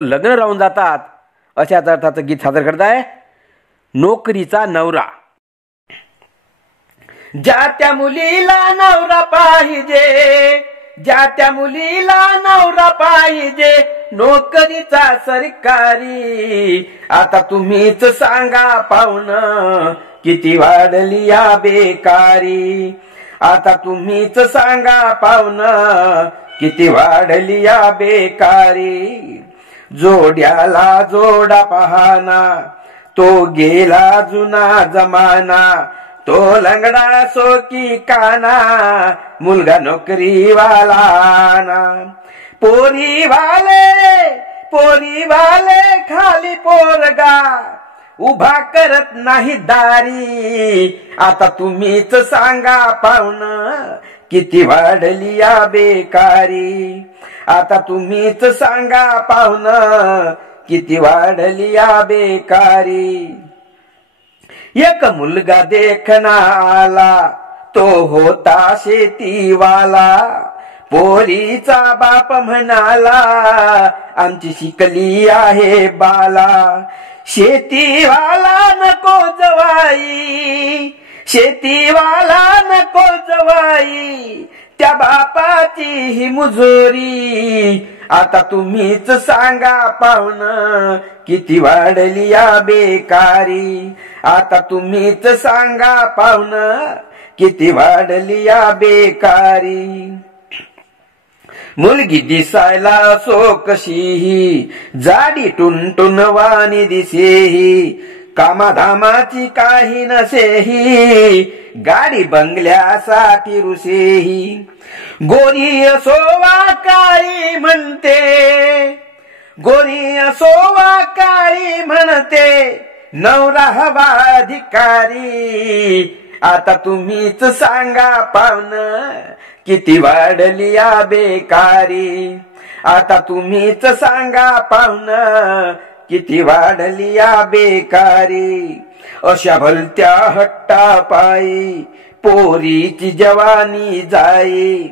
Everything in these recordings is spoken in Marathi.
लग्न राहून जातात अशाच अर्थाचं गीत सादर करताय नोकरीचा नवरा। ज्या त्या मुलीला नवरा पाहिजे, ज्या त्या मुलीला नवरा पाहिजे, नोकरीचा सरकारी। आता तुम्हीच सांगा पाहुणं किती वाढली या बेकारी। आता तुम्हीच सांगा पाहुणं किती वाढली या बेकारी। जोड्याला जोडा पहाना तो गेला जुना जमाना, तो लंगडा सो की काना, मुलगा नोकरी वाला ना। पोरी वाले खाली पोरगा उभा करत नाही दारी। आता तुम्हीच सांगा पाहुणं किती वाढली या बेकारी। आता तुम्हीच सांगा पाहुणं किती वाढली या बेकारी। एक मुलगा देखना आला तो होता शेतीवाला, पोरीचा बाप म्हणाला आमची शिकली आहे बाला। शेतीवाला नको जवाई, शेतीवाला नको जवाई, त्या बापाची ही मुजोरी। आता तुम्हीच सांगा पाहुणं किती वाढली या बेकारी। आता तुम्हीच सांगा पाहुणं किती वाढली या बेकारी। मुलगी दिसायला सो कशीही, जाडी टुनटुनवाणी दिसेही, कामाधामाची काही नसेही, गाडी बंगल्यासाठी रुसेही। गोरी असोवा काळी म्हणते, गोरी असोवा काळी म्हणते, नवरा हवा अधिकारी। आता तुम्हीच सांगा पाहुणं किती वाढली या बेकारी। आता तुम्हीच सांगा पाहुणं किती वाढली या बेकारी। अशा भलत्या हट्टापायी पोरीची जवानी जाई,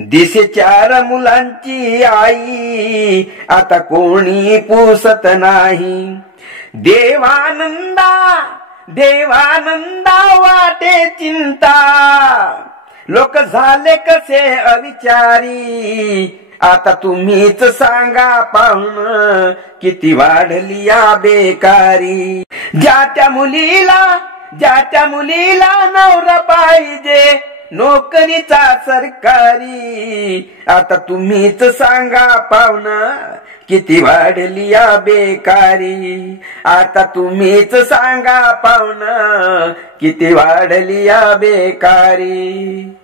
दिसे 4 मुलांची आई, आता कोणी पुसत नाही। देवानंदा देवानंदा वाटे चिंता, लोक झाले कसे अविचारी। आता तुम्हीच सांगा पाहुणं किती वाढली या बेकारी। ज्या त्या मुलीला नवरा पाहिजे, नोकरीचा सरकारी। आता तुम्हीच सांगा पाहुणं किती वाढली या बेकारी। आता तुम्हीच सांगा पाहुणं किती वाढली या बेकारी।